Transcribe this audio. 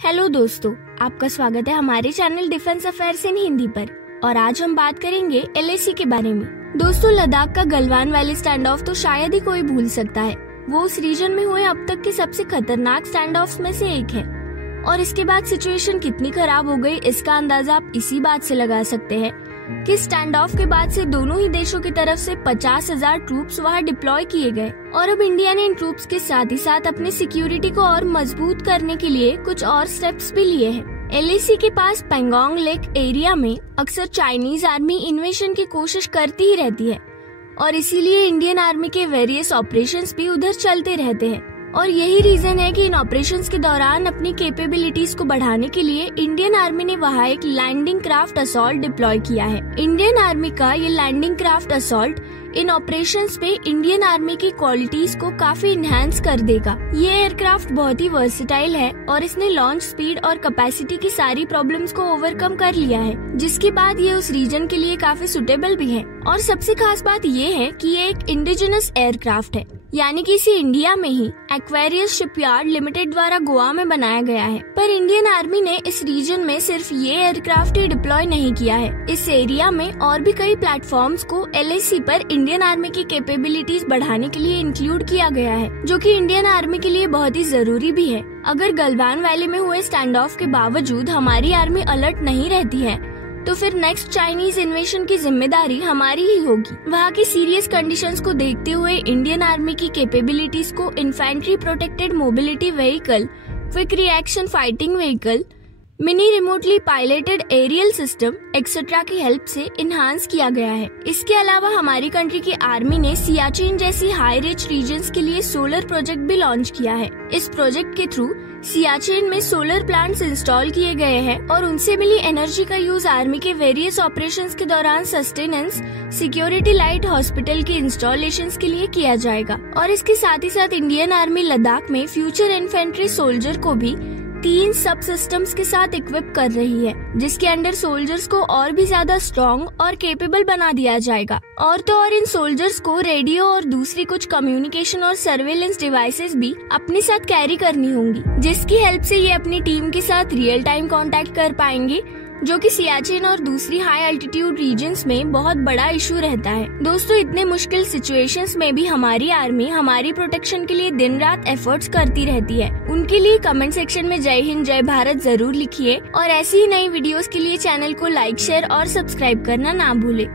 Hello दोस्तों, आपका स्वागत है हमारे channel defence affairs in Hindi पर। और आज हम बात करेंगे LAC के बारे में। दोस्तों, लद्दाख का गलवान वैली स्टैंड ऑफ तो शायद ही कोई भूल सकता है। वो उस रीजन में हुए अब तक के सबसे खतरनाक स्टैंड ऑफ में से एक है। और इसके बाद सिचुएशन कितनी खराब हो गई, इसका अंदाजा आप इसी बात से लगा सकते हैं कि स्टैंड ऑफ के बाद से दोनों ही देशों की तरफ से 50,000 ट्रूप्स वहां डिप्लॉय किए गए। और अब इंडिया ने इन ट्रूप्स के साथ ही साथ अपनी सिक्योरिटी को और मजबूत करने के लिए कुछ और स्टेप्स भी लिए हैं। LAC के पास पेंगोंग लेक एरिया में अक्सर चाइनीज आर्मी इन्वेशन की कोशिश करती ही रहती है और इसीलिए इंडियन आर्मी के वेरियस ऑपरेशंस भी उधर चलते रहते हैं। और यही रीजन है कि इन ऑपरेशंस के दौरान अपनी कैपेबिलिटीज को बढ़ाने के लिए इंडियन आर्मी ने वहाँ एक लैंडिंग क्राफ्ट असॉल्ट डिप्लॉय किया है। इंडियन आर्मी का ये लैंडिंग क्राफ्ट असॉल्ट इन ऑपरेशंस में इंडियन आर्मी की क्वालिटीज को काफी इनहेंस कर देगा। ये एयरक्राफ्ट बहुत ही वर्सेटाइल है और इसने लॉन्च स्पीड और कैपेसिटी की सारी प्रॉब्लम्स को ओवरकम कर लिया है, जिसके बाद ये उस रीजन के लिए काफी सुटेबल भी है। और सबसे खास बात ये है कि ये एक इंडिजिनस एयरक्राफ्ट है, यानी कि इसे इंडिया में ही एक्वेरियस शिपयार्ड लिमिटेड द्वारा गोवा में बनाया गया है। पर इंडियन आर्मी ने इस रीजन में सिर्फ ये एयरक्राफ्ट ही डिप्लॉय नहीं किया है। इस एरिया में और भी कई प्लेटफॉर्म्स को LAC पर इंडियन आर्मी की कैपेबिलिटीज बढ़ाने के लिए इंक्लूड किया गया है, जो कि इंडियन आर्मी के लिए बहुत ही जरूरी भी है। अगर गलवान वैली में हुए स्टैंड ऑफ के बावजूद हमारी आर्मी अलर्ट नहीं रहती है तो फिर नेक्स्ट चाइनीज इन्वेशन की जिम्मेदारी हमारी ही होगी। वहाँ की सीरियस कंडीशंस को देखते हुए इंडियन आर्मी की कैपेबिलिटीज को infantry protected mobility vehicle, quick reaction fighting vehicle, mini remotely piloted aerial system etcetera की हेल्प से इन्हांस किया गया है। इसके अलावा हमारी कंट्री की आर्मी ने सियाचिन जैसी हाई रिच रीजन्स के लिए सोलर प्रोजेक्ट भी लॉन्च किया है। इस प्रोजेक्ट के थ्रू सियाचिन में सोलर प्लांट्स इंस्टॉल किए गए हैं और उनसे मिली एनर्जी का यूज आर्मी के वेरियस ऑपरेशंस के दौरान सस्टेनेंस, सिक्योरिटी लाइट, हॉस्पिटल के इंस्टॉलेशंस के लिए किया जाएगा। और इसके साथ ही साथ इंडियन आर्मी लद्दाख में फ्यूचर इन्फेंट्री सोल्जर को भी 3 सब सिस्टम्स के साथ इक्विप कर रही है, जिसके अंडर सोल्जर्स को और भी ज्यादा स्ट्रॉन्ग और केपेबल बना दिया जाएगा। और तो और इन सोल्जर्स को रेडियो और दूसरी कुछ कम्युनिकेशन और सर्वेलेंस डिवाइसेस भी अपने साथ कैरी करनी होंगी, जिसकी हेल्प से ये अपनी टीम के साथ रियल टाइम कांटेक्ट कर पाएंगे, जो कि सियाचिन और दूसरी हाई अल्टीट्यूड रीजन्स में बहुत बड़ा इशू रहता है। दोस्तों, इतने मुश्किल सिचुएशंस में भी हमारी आर्मी हमारी प्रोटेक्शन के लिए दिन रात एफर्ट्स करती रहती है। उनके लिए कमेंट सेक्शन में जय हिंद जय भारत जरूर लिखिए और ऐसी ही नई वीडियोस के लिए चैनल को लाइक, शेयर और सब्सक्राइब करना ना भूले।